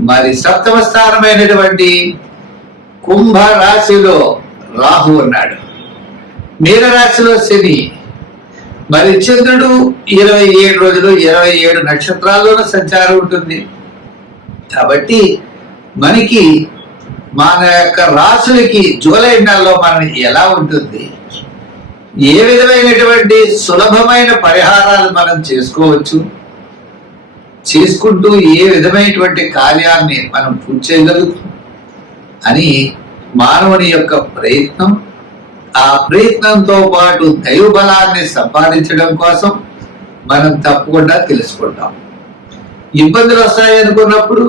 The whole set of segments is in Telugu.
మరి సప్తమ స్థానమైనటువంటి కుంభ రాశిలో రాహు ఉన్నాడు. మీనరాశిలో శని మరి చంద్రుడు ఇరవై ఏడు రోజులు ఇరవై ఏడు నక్షత్రాల్లోనూ సంచారం ఉంటుంది. కాబట్టి మనకి మన యొక్క రాసులకి జూలై నెలలో మన ఎలా ఉంటుంది? ఏ విధమైనటువంటి సులభమైన పరిహారాలు మనం చేసుకోవచ్చు? చేసుకుంటూ ఏ విధమైనటువంటి కార్యాన్ని మనం పూర్తి చేయగలుగుతాం అని మానవుని యొక్క ప్రయత్నం ఆ ప్రయత్నంతో పాటు దైవ బలాన్ని సంపాదించడం కోసం మనం తప్పకుండా తెలుసుకుంటాం. ఇబ్బందులు వస్తాయి అనుకున్నప్పుడు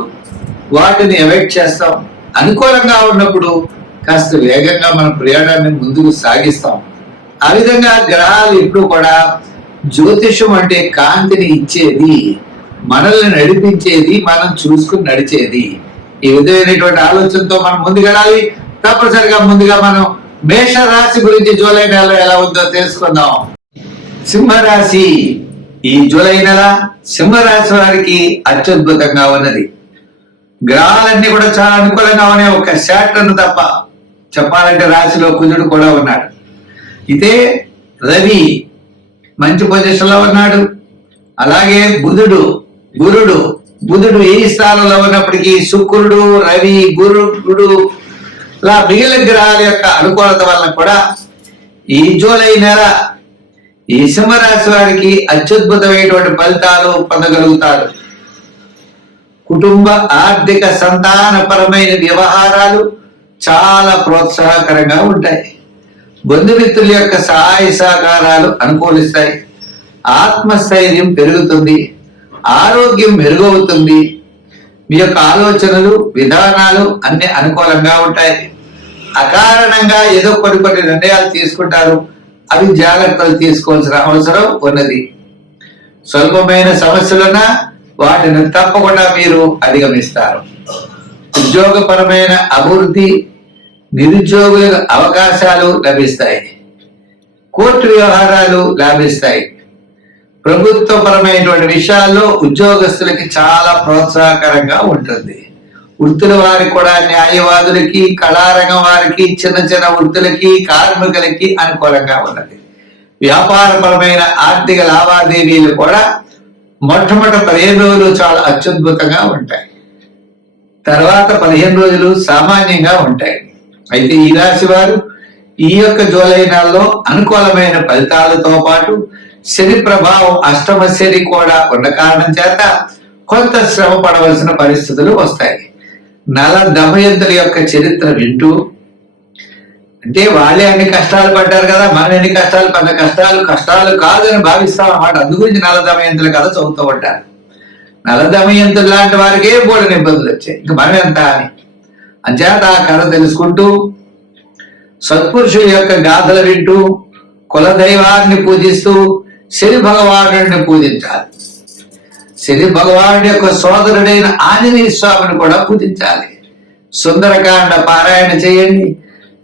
వాటిని అవాయిడ్ చేస్తాం. అనుకూలంగా ఉన్నప్పుడు కాస్త వేగంగా మన ప్రయాణాన్ని ముందుకు సాగిస్తాం. ఆ విధంగా గ్రహాలు ఎప్పుడు కూడా జ్యోతిషం అంటే కాంతిని ఇచ్చేది మనల్ని నడిపించేది మనం చూసుకుని నడిచేది. ఈ విధమైనటువంటి ఆలోచనతో మనం ముందుకెళ్ళాలి తప్పనిసరిగా ముందుగా మనం మేష రాశి గురించి జూలై నెలలో ఎలా ఉందో తెలుసుకుందాం. సింహరాశి ఈ జూలై నెల సింహరాశి వారికి అత్యద్భుతంగా ఉన్నది. గ్రహాలన్నీ కూడా చాలా అనుకూలంగా ఉన్నాయి. ఒక శాటర్ను తప్ప చెప్పాలంటే రాశిలో కుజుడు కూడా ఉన్నాడు. ఇదే రవి మంచి పొజిషన్లో ఉన్నాడు. అలాగే బుధుడు గురుడు. బుధుడు ఏ స్థానంలో ఉన్నప్పటికీ శుక్రుడు రవి గురుడు ఇలా మిగిలిన గ్రహాల యొక్క అనుకూలత వలన కూడా ఈ జూలై నెల ఈ సింహరాశి వారికి అత్యద్భుతమైనటువంటి ఫలితాలు పొందగలుగుతారు కుటుంబ ఆర్థిక సంతానపరమైన వ్యవహారాలు చాలా ప్రోత్సాహకరంగా ఉంటాయి. బంధుమిత్రుల యొక్క సహాయ సహకారాలు అనుకూలిస్తాయి. ఆత్మస్థైర్యం పెరుగుతుంది. ఆరోగ్యం మెరుగవుతుంది. మీ యొక్క ఆలోచనలు విధానాలు అన్ని అనుకూలంగా ఉంటాయి. అకారణంగా ఏదో కొన్ని కొన్ని నిర్ణయాలు తీసుకుంటారు. అవి జాగ్రత్తలు తీసుకోవాల్సిన అవసరం ఉన్నది. స్వల్పమైన సమస్యలున్నా వాటిని తప్పకుండా మీరు అధిగమిస్తారు. ఉద్యోగపరమైన అభివృద్ధి నిరుద్యోగుల అవకాశాలు లభిస్తాయి. కోర్టు వ్యవహారాలు లాభిస్తాయి. ప్రభుత్వపరమైనటువంటి విషయాల్లో ఉద్యోగస్తులకి చాలా ప్రోత్సాహకరంగా ఉంటుంది. వృత్తుల వారికి కూడా న్యాయవాదులకి కళారంగం వారికి చిన్న చిన్న వృత్తులకి కార్మికులకి అనుకూలంగా ఉన్నది. వ్యాపారపరమైన ఆర్థిక లావాదేవీలు కూడా మొట్టమొదటి పదిహేను రోజులు చాలా అత్యద్భుతంగా ఉంటాయి. తర్వాత పదిహేను రోజులు సామాన్యంగా ఉంటాయి. అయితే ఈ రాశి వారు ఈ యొక్క జూలై నెలలో అనుకూలమైన ఫలితాలతో పాటు శని ప్రభావం అష్టమ శని కూడా ఉన్న కారణం చేత కొంత శ్రమ పడవలసిన పరిస్థితులు వస్తాయి. నల దమయంతుల యొక్క చరిత్ర వింటూ అంటే వాళ్ళే అన్ని కష్టాలు పడ్డారు కదా మనం ఎన్ని కష్టాలు పడ్డ కష్టాలు కష్టాలు కాదని భావిస్తాం అన్నమాట. అందు గురించి నల దమయంతుల కథ చదువుతూ ఉంటారు. నల దమయంతులు లాంటి వారికే బోడని ఇబ్బందులు వచ్చాయి. ఇంకా మనం ఎంత అని. అంచేత ఆ కథ తెలుసుకుంటూ సత్పురుషుల యొక్క గాథలు వింటూ కులదైవాన్ని పూజిస్తూ శని భగవానుడిని పూజించాలి. శని భగవానుడి యొక్క సోదరుడైన ఆంజనేయ స్వామిని కూడా పూజించాలి. సుందరకాండ పారాయణ చేయండి.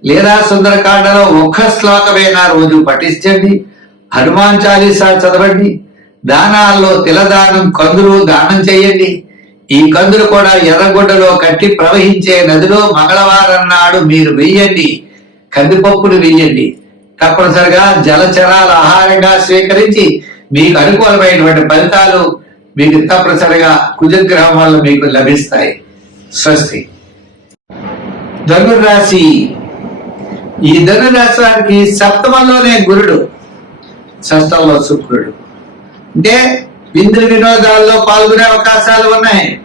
లేదా సుందరకాండలో ఒక్క శ్లోకమైనా రోజు పఠించండి. హనుమాన్ చాలీసా చదవండి. దానాల్లో తిలదానం కందులు దానం చేయండి. ఈ కందులు కూడా ఎర్రగుడ్డలో కట్టి ప్రవహించే నదిలో మంగళవారం నాడు మీరు వెయ్యండి కందిపప్పులు వెయ్యండి తప్పనిసరిగా జలచరాల ఆహారంగా స్వీకరించి మీకు అనుకూలమైనటువంటి ఫలితాలు మీకు తప్పనిసరిగా కుజగ్రహం వల్ల మీకు లభిస్తాయి. స్వస్తి. ధనుర్రాశి. ఈ ధనుర్రాశి వారికి సప్తమంలోనే గురుడు షష్టంలో శుక్రుడు. అంటే విందు వినోదాల్లో పాల్గొనే అవకాశాలు ఉన్నాయి.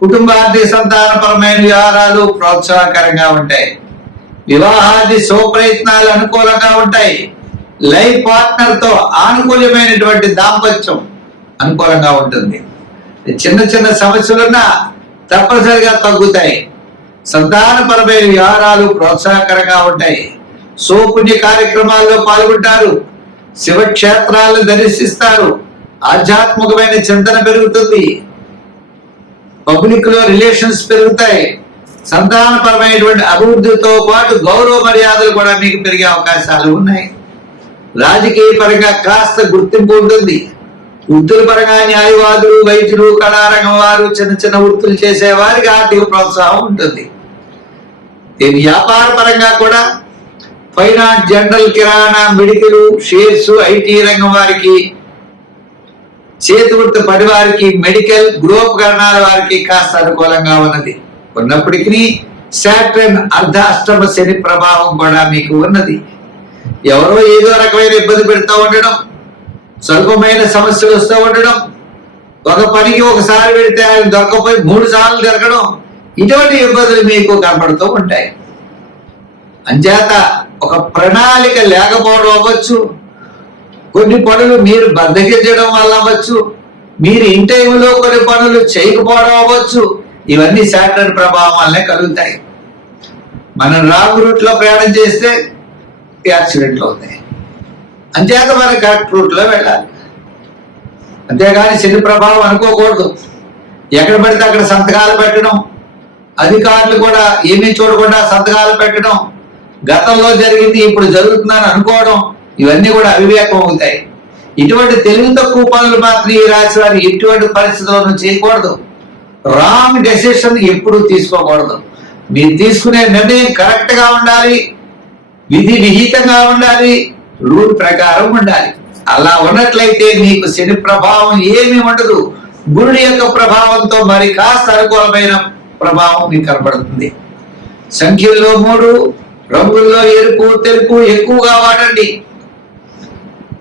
కుటుంబ ఆర్థిక సంతానపరమైన వ్యవహారాలు ప్రోత్సాహకరంగా ఉంటాయి. వివాహాది శుభప్రయత్నాలు అనుకూలంగా ఉంటాయి. లైఫ్ పార్ట్నర్తో ఆనుకూలమైనటువంటి దాంపత్యం అనుకూలంగా ఉంటుంది. చిన్న చిన్న సమస్యలున్నా తప్పనిసరిగా తగ్గుతాయి. సంతానపరమైన వ్యవహారాలు ప్రోత్సాహకరంగా ఉంటాయి. సోపుణ్య కార్యక్రమాల్లో పాల్గొంటారు. శివక్షేత్రాలను దర్శిస్తారు. ఆధ్యాత్మికమైన చింతన పెరుగుతుంది. పబ్లిక్లో రిలేషన్స్ పెరుగుతాయి. సంతానపరమైనటువంటి అభివృద్ధితో పాటు గౌరవ మర్యాదలు కూడా మీకు పెరిగే అవకాశాలు ఉన్నాయి. రాజకీయ పరంగా కాస్త గుర్తింపు ఉంటుంది. వృత్తుల పరంగా న్యాయవాదులు వైద్యులు కళారంగం వారు చిన్న చిన్న వృత్తులు చేసేవారికి ఆర్థిక ప్రోత్సాహం ఉంటుంది. దీని వ్యాపార పరంగా కూడా finance general kirana medical shares IT రంగం వారికి చేతి వృత్తి పడి వారికి మెడికల్ గృహోపకరణాల వారికి కాస్త అనుకూలంగా ఉన్నది. ఉన్నప్పటికీ శాటర్న్ అర్ధ అష్టమ శని ప్రభావం కూడా మీకు ఉన్నది. ఎవరో ఏదో రకమైన ఇబ్బంది పెడతా ఉండడం స్వల్పమైన సమస్యలు వస్తూ ఉండడం ఒక పనికి ఒకసారి పెడితే ఆయన దొరకపోయి మూడు సార్లు జరగడం ఇటువంటి ఇబ్బందులు మీకు కనపడుతూ ఉంటాయి. అంచేత ఒక ప్రణాళిక లేకపోవడం అవ్వచ్చు. కొన్ని పనులు మీరు బద్దగించడం వల్ల అవ్వచ్చు. మీరు ఇన్ టైంలో కొన్ని పనులు చేయకపోవడం అవ్వచ్చు. ఇవన్నీ శాటర్న్ ప్రభావం వల్లనే కలుగుతాయి. మనం రాంగ్ రూట్లో ప్రయాణం చేస్తే యాక్సిడెంట్లు అవుతాయి. అంచేత మనం కరెక్ట్ రూట్లో వెళ్ళాలి. అంతేగాని శని ప్రభావం అనుకోకూడదు. ఎక్కడ పడితే అక్కడ సంతకాలు పెట్టడం అధికారులు కూడా ఏమీ చూడకుండా సంతకాలు పెట్టడం గతంలో జరిగింది ఇప్పుడు జరుగుతుందని అనుకోవడం ఇవన్నీ కూడా అవివేకం అవుతాయి. ఇటువంటి తెలివి తక్కువ పనులు మాత్రం ఈ రాశి వారు ఎటువంటి పరిస్థితుల్లోనూ చేయకూడదు. రాంగ్ డెసిషన్ ఎప్పుడు తీసుకోకూడదు. మీరు తీసుకునే నిర్ణయం కరెక్ట్గా ఉండాలి విధి విహితంగా ఉండాలి రూల్ ప్రకారం ఉండాలి. అలా ఉన్నట్లయితే మీకు శని ప్రభావం ఏమీ ఉండదు. గురుడి యొక్క ప్రభావంతో మరి కాస్త అనుకూలమైన ప్రభావం మీకు కనబడుతుంది. సంఖ్యల్లో మూడు రంగుల్లో ఎరుపు తెలుపు ఎక్కువగా వాడండి.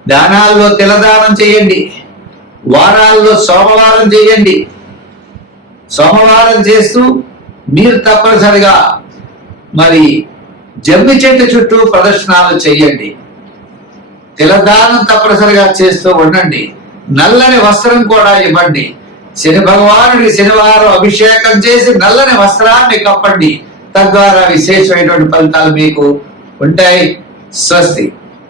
దానాల్లో తిలదానం చేయండి. వారాల్లో సోమవారం చేయండి. సోమవారం చేస్తూ మీరు తప్పనిసరిగా మరి జమ్మి చెట్టు చుట్టూ ప్రదర్శనలు చేయండి. తిలదానం తప్పనిసరిగా చేస్తూ ఉండండి. నల్లని వస్త్రం కూడా ఇవ్వండి. శని భగవానుడికి శనివారం అభిషేకం చేసి నల్లని వస్త్రాన్ని కప్పండి. తద్వారా విశేషమైనటువంటి ఫలితాలు మీకు ఉంటాయి. స్వస్తి.